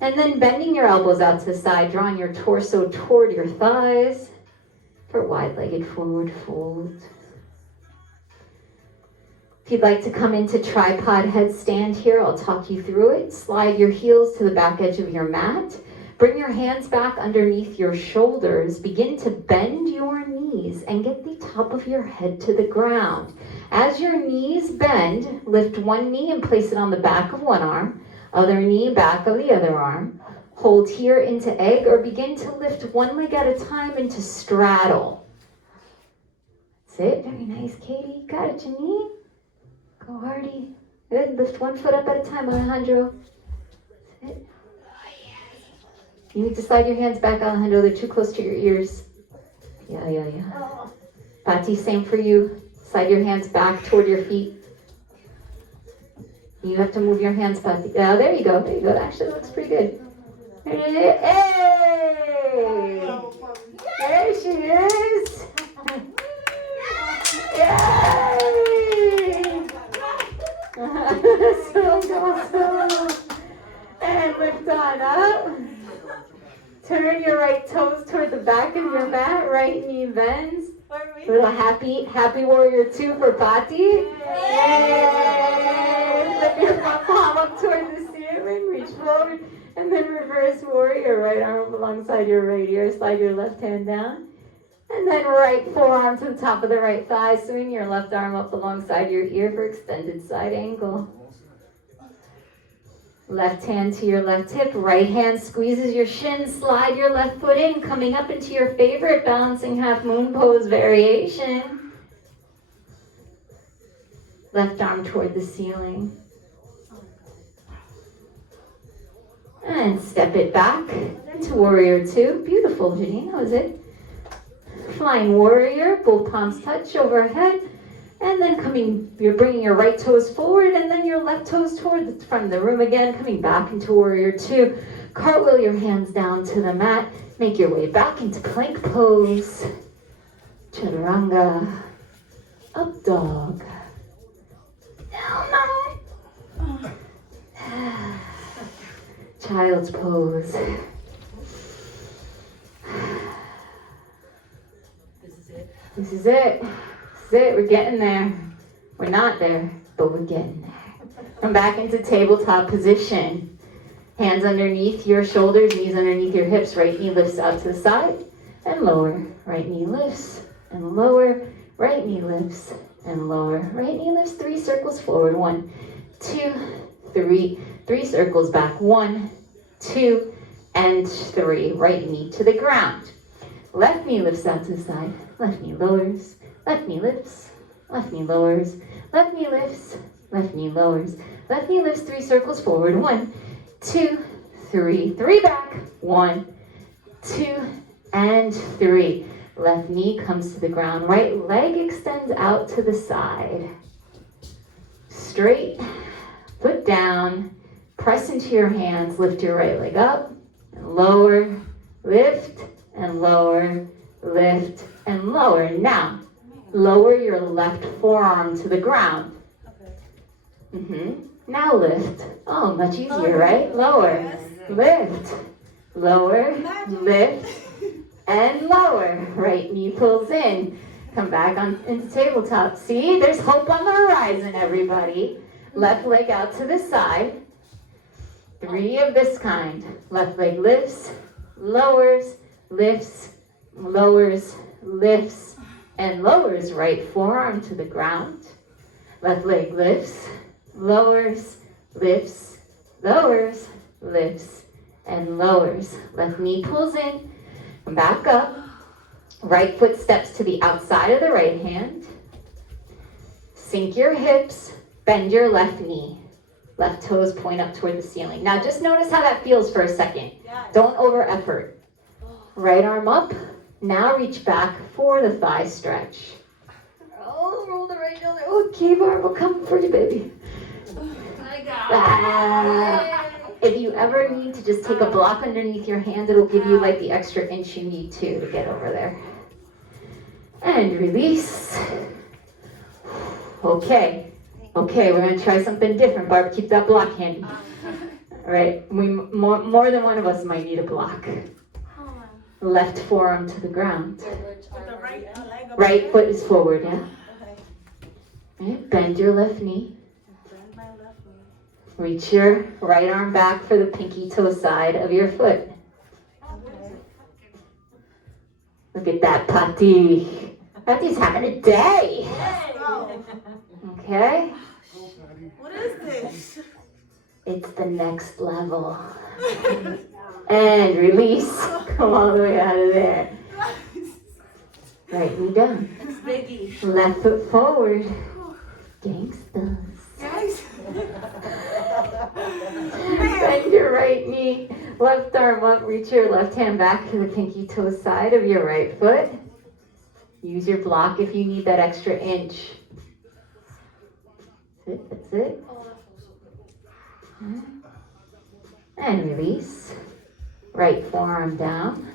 And then bending your elbows out to the side, drawing your torso toward your thighs for wide-legged forward fold. If you'd like to come into tripod headstand here, I'll talk you through it. Slide your heels to the back edge of your mat. Bring your hands back underneath your shoulders. Begin to bend your knees and get the top of your head to the ground. As your knees bend, lift one knee and place it on the back of one arm. Other knee, back of the other arm. Hold here into egg or begin to lift one leg at a time into straddle. That's it. Very nice, Katie. Got it, Janine. Go Hardy. Good. Lift one foot up at a time, Alejandro. That's it. You need to slide your hands back, Alejandro. They're too close to your ears. Yeah. Pati, same for you. Slide your hands back toward your feet. You have to move your hands, Pati. Oh, there you go. There you go. Actually, looks pretty good. Hey! There she is. Yay! So awesome. And lift on up. Turn your right toes toward the back of your mat. Right knee bends. Little happy warrior two for Pati. Yay! Lift your front palm up toward the ceiling. Reach forward. And then reverse warrior, right arm up alongside your right ear, slide your left hand down. And then right forearm to the top of the right thigh, swing your left arm up alongside your ear for extended side angle. Left hand to your left hip, right hand squeezes your shin, slide your left foot in, coming up into your favorite balancing half moon pose variation. Left arm toward the ceiling. And step it back to warrior two. Beautiful, Janine, that was it. Flying warrior, both palms touch overhead. And then you're bringing your right toes forward and then your left toes toward the front of the room again, coming back into warrior two. Cartwheel your hands down to the mat. Make your way back into plank pose. Chaturanga. Up dog. Down dog. Child's pose. This is it. This is it. We're getting there. We're not there, but we're getting there. Come back into tabletop position. Hands underneath your shoulders, knees underneath your hips. Right knee lifts out to the side and lower. Right knee lifts and lower. Right knee lifts and lower. Right knee lifts 3 circles forward. 1, 2, 3. 3 circles back. 1, 2, and 3. Right knee to the ground. Left knee lifts out to the side. Left knee lowers. Left knee lifts, left knee lowers, left knee lifts, left knee lowers. Left knee lifts 3 circles forward. 1, 2, 3. 3 back. 1, 2, and 3. Left knee comes to the ground. Right leg extends out to the side. Straight, foot down, press into your hands, lift your right leg up, and lower, lift, and lower, lift, and lower. Now, lower your left forearm to the ground. Okay. Now lift. Oh, much easier, right? Lower, Yes. lift, lower, lift, and lower. Right knee pulls in. Come back into tabletop. See, there's hope on the horizon, everybody. Left leg out to the side. 3 of this kind. Left leg lifts, lowers, lifts, lowers, lifts, and lowers. Right forearm to the ground. Left leg lifts, lowers, lifts, lowers, lifts, and lowers. Left knee pulls in, back up. Right foot steps to the outside of the right hand. Sink your hips, bend your left knee. Left toes point up toward the ceiling. Now just notice how that feels for a second. Don't over effort. Right arm up. Now reach back for the thigh stretch. Oh, roll the right shoulder. Okay, Barb, we'll come for you, baby. I got If you ever need to just take a block underneath your hand, it'll give you like the extra inch you need to get over there. And release. Okay, we're gonna try something different, Barb. Keep that block handy. All right, more than one of us might need a block. Left forearm to the ground. the right leg up. Right foot is forward, yeah? Okay. Okay, bend your left knee. Bend my left knee. Reach your right arm back for the pinky toe side of your foot. Okay. Look at that, Pati. Pati's having a day. Let's go. Okay? What is this? It's the next level. And release. Come all the way out of there. Right knee down. It's biggie. Left foot forward. Gangsters. Guys. Bend your right knee. Left arm up. Reach your left hand back to the pinky toe side of your right foot. Use your block if you need that extra inch. That's it. And release. Right forearm down.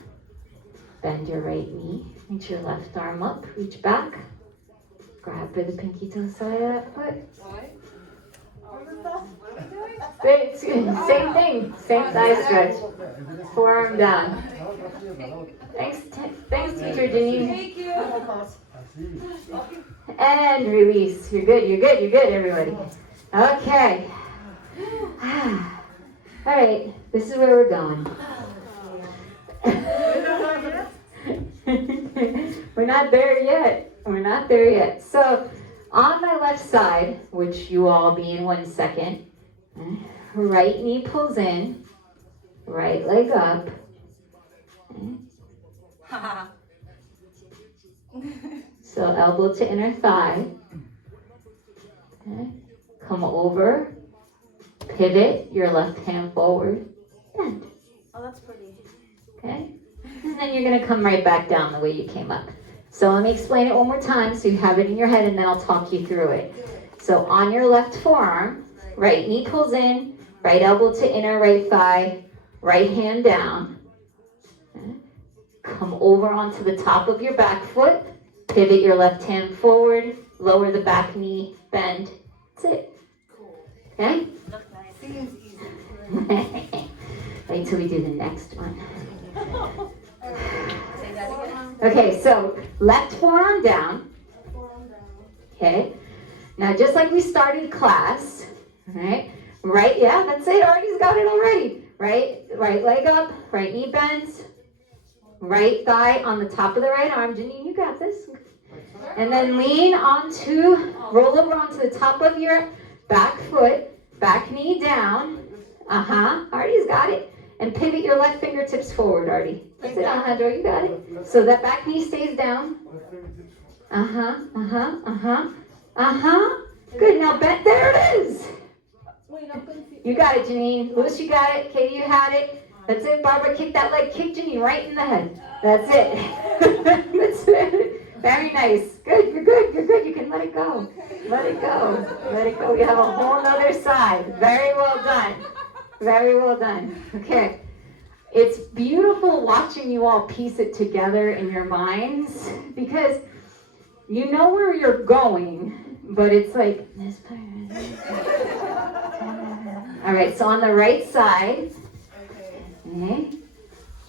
Bend your right knee. Reach your left arm up. Reach back. Grab for the pinky toe side of that foot. Same thing. Same thigh stretch. Forearm down. Thanks, teacher Janine. Thank you. And release. You're good, everybody. Okay. All right, this is where we're going. We're not there yet. We're not there yet. So, on my left side, which you all be in 1 second, right knee pulls in, right leg up. So elbow to inner thigh. Okay. Come over, pivot your left hand forward, bend. Oh, that's pretty. Okay? And then you're going to come right back down the way you came up. So let me explain it one more time so you have it in your head, and then I'll talk you through it. So on your left forearm, right knee pulls in, right elbow to inner right thigh, right hand down. Okay. Come over onto the top of your back foot, pivot your left hand forward, lower the back knee, bend. That's it. Okay? Looks nice. Seems easy. Wait till we do the next one. Say that again. Okay, so left forearm down. Forearm down. Okay. Now, just like we started class, right? Right, yeah, that's it. Artie's got it already. Right leg up, right knee bends, right thigh on the top of the right arm. Janine, you got this. And then roll over onto the top of your back foot, back knee down. Artie's got it. And pivot your left fingertips forward, Artie. That's it, Alejandro, you got it. So that back knee stays down. Good, now bend, there it is. Wait, I'm confused. You got it, Janine. Louis, you got it. Katie, you had it. That's it, Barbara, kick that leg. Kick Janine right in the head. That's it. That's it. Very nice. Good, you're good, you're good. You can let it go. Let it go. Let it go. We have a whole nother side. Very well done. Very well done. Okay. It's beautiful watching you all piece it together in your minds because you know where you're going, but it's like this part. All right, so on the right side, okay,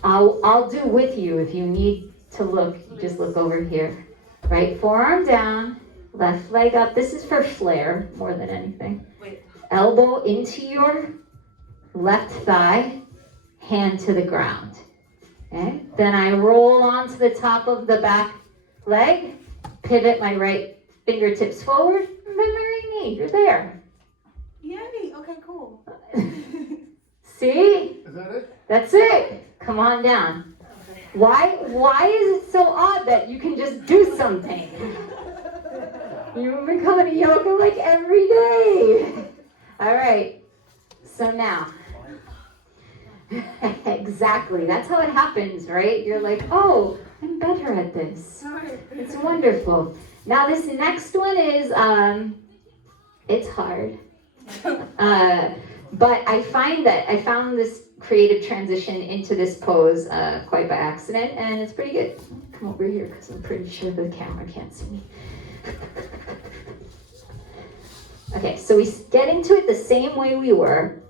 I'll do with you if you need to look. You just look over here. Right forearm down, left leg up. This is for flair more than anything. Wait. Elbow into your left thigh, hand to the ground. Okay? Then I roll onto the top of the back leg, pivot my right fingertips forward, and bend my right knee. You're there. Yay, okay, cool. See? Is that it? That's it. Come on down. Why is it so odd that you can just do something? You've been coming to yoga like every day. All right. So now, exactly. That's how it happens, right? You're like, oh, I'm better at this. Sorry. It's wonderful. Now this next one is, it's hard. But I found this creative transition into this pose quite by accident, and it's pretty good. Come over here because I'm pretty sure the camera can't see me. Okay, so we get into it the same way we were.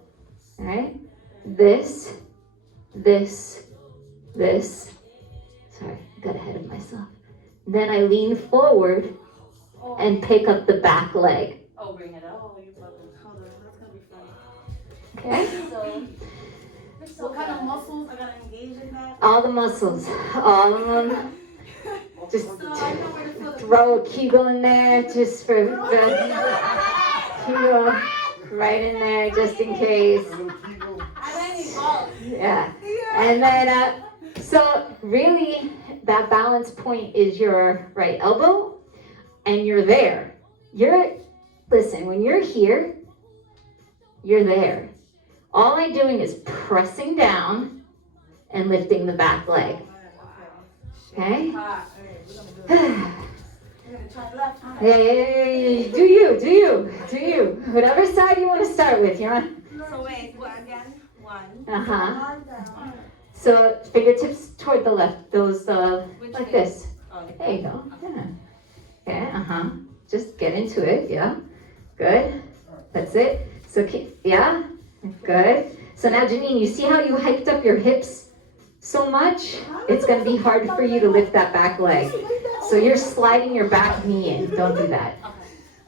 All right? This. Sorry, I got ahead of myself. Then I lean forward and pick up the back leg. Oh, bring it up. Oh, you bugging. Hold on, that's gonna be funny. Okay? So, What kind of muscles I gotta engage in that? All the muscles, all of them. Just So I know where to feel the throw a Kegel in there just for Kegel right in there just in case. A little Kegel. I need balls. Yeah. And then, so really that balance point is your right elbow and you're there. Listen, when you're here, you're there. All I'm doing is pressing down and lifting the back leg. Okay? We're gonna try left. Hey, do you. Whatever side you want to start with, you're on. so wait, what again? One. Uh-huh. Arm down. So fingertips toward the left, those Which like way? this. Oh, There you go. Yeah. Okay, Just get into it, yeah. Good. That's it. So yeah. Good. So now Janine, you see how you hiked up your hips so much? It's gonna be hard for you to lift that back leg. So you're sliding your back knee in. Don't do that.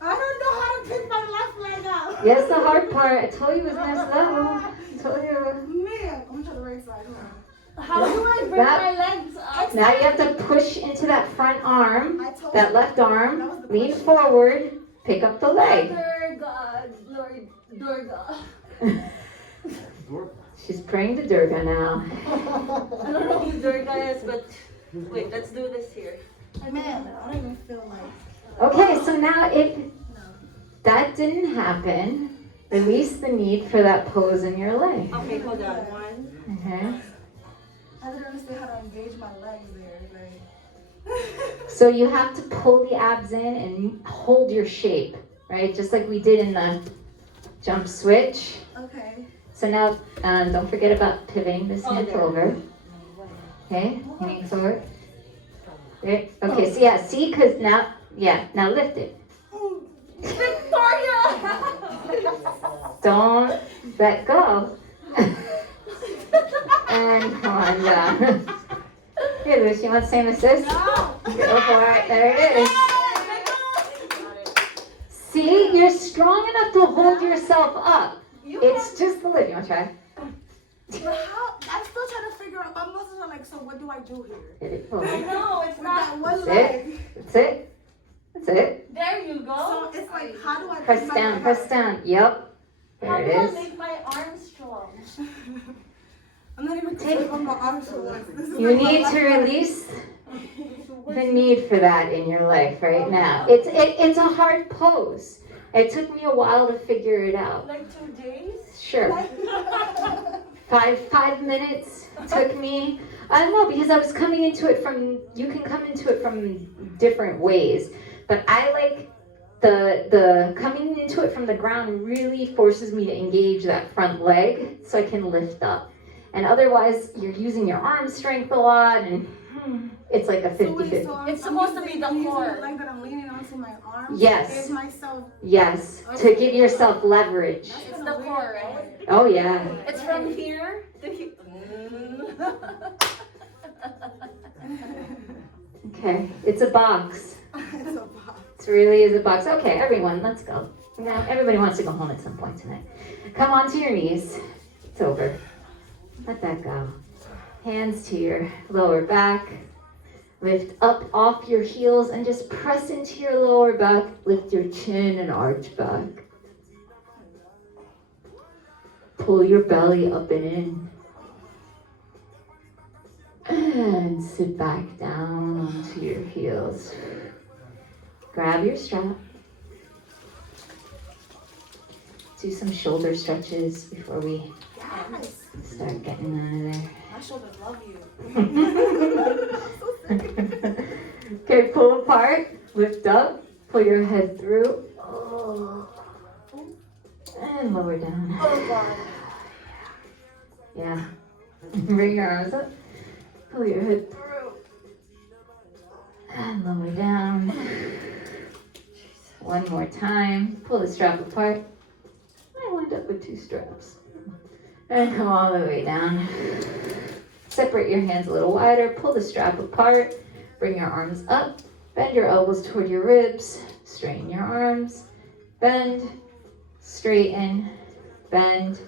I don't know how to pick my left leg up. Yes, the hard part. I told you it was next level. I told you. Man, I'm gonna try the right side. Hold on. How do I bring That- my legs up? Now you have to push into that front arm, I told that you. left That arm, was the lean question. forward, pick up the leg. Mother God, Lord Durga. Door. She's praying to Durga now. I don't know who Durga is, but wait, let's do this here. Man, I don't even feel like. Okay, so now if that didn't happen, release the need for that pose in your leg. Okay, hold on. One. Okay. I didn't understand how to engage my legs there. Like. So you have to pull the abs in and hold your shape, right? Just like we did in the jump switch. Okay. So now, don't forget about pivoting this Oh, hand there. over. Okay, hanging forward. There. Okay, so yeah, see, because now lift it. Victoria! Don't let go. And come on down. Here, Lucy, you want the same assist? No. Go for it. There it is. See, you're strong enough to hold yourself up. It's just the lift. You want to try? But how? I'm still trying to figure out. My muscles are like, so what do I do here? Hit it I forward. know, it's With that not. one That's leg. That's it. That's it. There you So go. it's like, how do I Press put my down, leg press up? down. Yep. How There do it I is. make my arms strong? I'm not even Take- concerned about my arms for once. This is You like my need left to leg. release the need for that in your life right now. It's a hard pose. It took me a while to figure it out. Like 2 days? Sure. 5 minutes took me. I don't know, because I was coming into it from, you can come into it from different ways, but I like the coming into it from the ground really forces me to engage that front leg so I can lift up. And otherwise, you're using your arm strength a lot, and it's like a 50-50. It's supposed to be the I'm core. using the leg that I'm leaning onto my arm. Yes. To give myself. Yes, to give yourself leverage. It's the core, right? Oh yeah. It's from here to here. Okay, it's a box. It's a box. It really is a box. Okay, everyone, let's go. Now, everybody wants to go home at some point tonight. Come onto your knees. It's over. Let that go. Hands to your lower back. Lift up off your heels and just press into your lower back. Lift your chin and arch back. Pull your belly up and in. And sit back down onto your heels. Grab your strap. Do some shoulder stretches before we Yes. start getting out of My shoulders love you. there. Okay, pull apart, lift up, pull your head through. Oh. And lower down. Oh God. Yeah. Bring your arms up. Pull your head through. And lower down. One more time. Pull the strap apart. I wound up with 2 straps. And come all the way down. Separate your hands a little wider. Pull the strap apart. Bring your arms up. Bend your elbows toward your ribs. Straighten your arms. Bend. Straighten. Bend.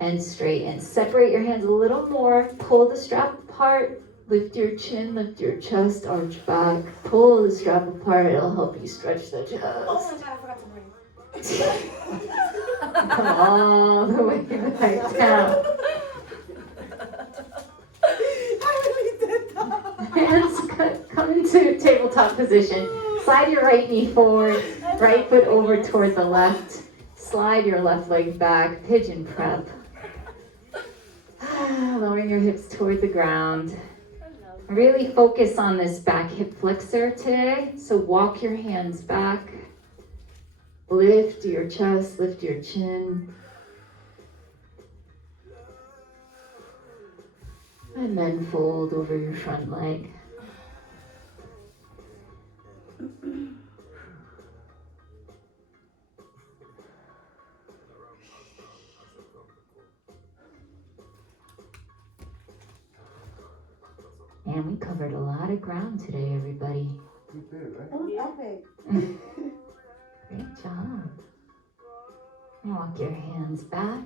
And straighten. Separate your hands a little more. Pull the strap apart. Lift your chin, lift your chest, arch back. Pull the strap apart. It'll help you stretch the chest. Oh my God, I forgot to bring. Come all the way back down. I really did that. Hands come into tabletop position. Slide your right knee forward. Right foot over toward the left. Slide your left leg back. Pigeon prep. Lowering your hips toward the ground. Really focus on this back hip flexor today. So walk your hands back. Lift your chest, lift your chin. And then fold over your front leg. And we covered a lot of ground today, everybody. You did, right? That was epic. Great job. And walk your hands back.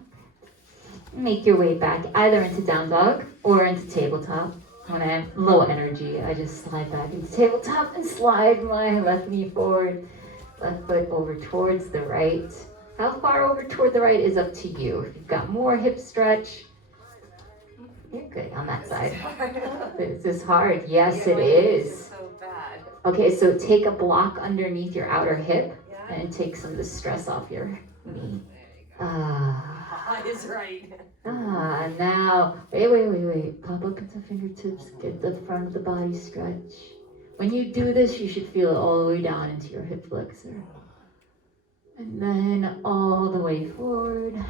Make your way back either into down dog or into tabletop. When I have low energy, I just slide back into tabletop and slide my left knee forward, left foot over towards the right. How far over toward the right is up to you. If you've got more hip stretch, you're good on that side. This is hard. Yes, it is. So bad. Okay, so take a block underneath your outer hip Yeah. and take some of the stress off your knee. Is right. Now, wait. Pop up into fingertips, get the front of the body stretch. When you do this, you should feel it all the way down into your hip flexor. And then all the way forward.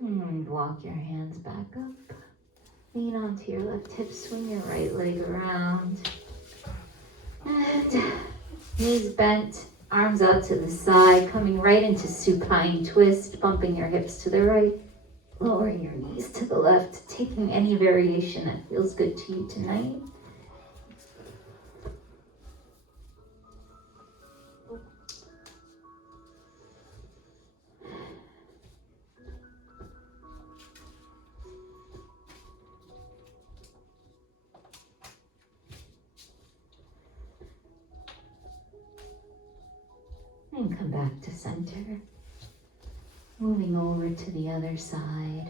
And walk your hands back up. Lean onto your left hip, swing your right leg around. And knees bent, arms out to the side, coming right into supine twist, bumping your hips to the right, lowering your knees to the left, taking any variation that feels good to you tonight. And come back to center. Moving over to the other side.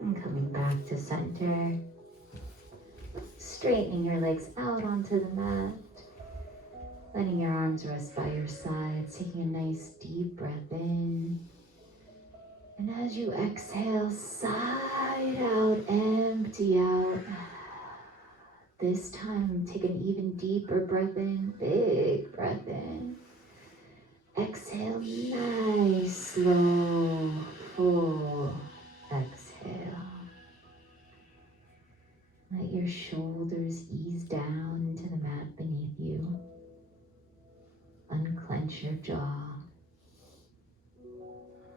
And coming back to center. Straightening your legs out onto the mat. Letting your arms rest by your sides. Taking a nice deep breath in. And as you exhale, side out, empty out. This time, take an even deeper breath in. Big breath in. Exhale, nice, slow, full exhale. Let your shoulders ease down into the mat beneath you. Unclench your jaw.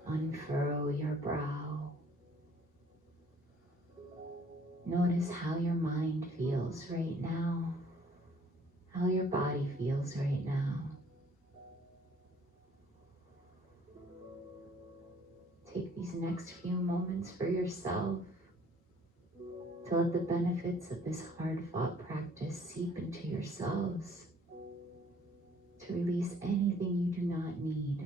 Unfurrow your brow. Notice how your mind feels right now. How your body feels right now. Take these next few moments for yourself to let the benefits of this hard-fought practice seep into yourselves, to release anything you do not need,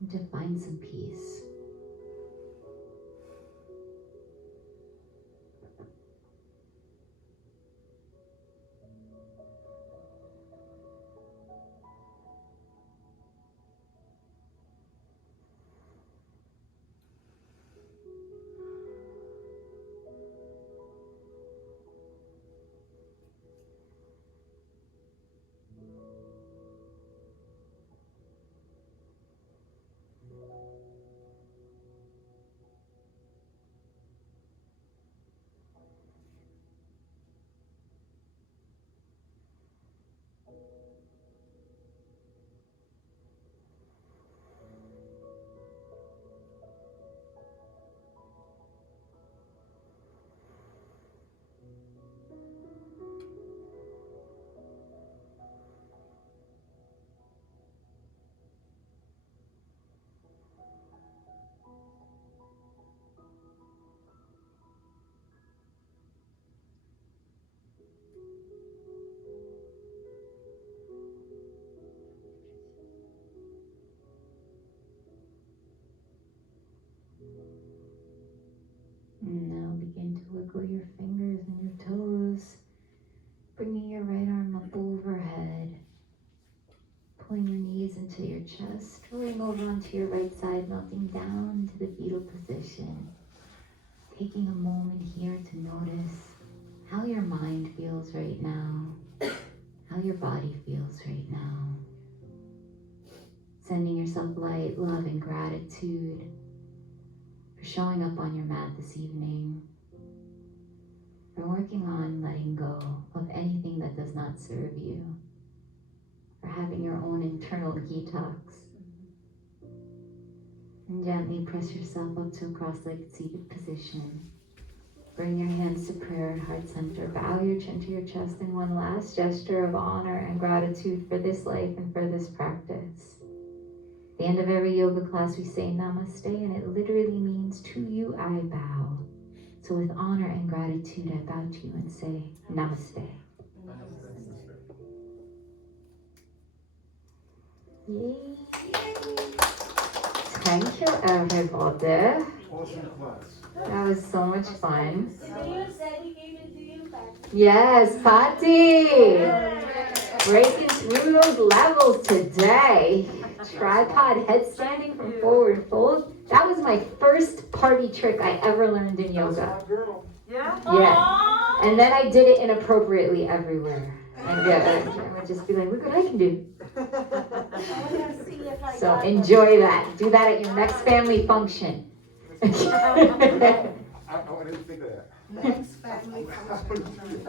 and to find some peace. And now begin to wiggle your fingers and your toes, bringing your right arm up overhead, pulling your knees into your chest, rolling over onto your right side, melting down into the fetal position. Taking a moment here to notice how your mind feels right now, how your body feels right now. Sending yourself light, love, and gratitude for showing up on your mat this evening, for working on letting go of anything that does not serve you, for having your own internal detox. And gently press yourself up to a cross-legged seated position. Bring your hands to prayer at heart center. Bow your chin to your chest in one last gesture of honor and gratitude for this life and for this practice. At the end of every yoga class, we say namaste, and it literally means to you I bow. So with honor and gratitude, I bow to you and say namaste. Yay. Thank you, everybody. Awesome class. That was so much fun. You said he gave it to you back. Yes, Patti! Breaking through those levels today. Tripod headstanding from forward fold. That was my first party trick I ever learned in yoga. That's my girl. Yeah? Yeah. And then I did it inappropriately everywhere. And yeah, I would just be like, look what I can do. So enjoy that. Do that at your next family function. I didn't think of that. Next family function.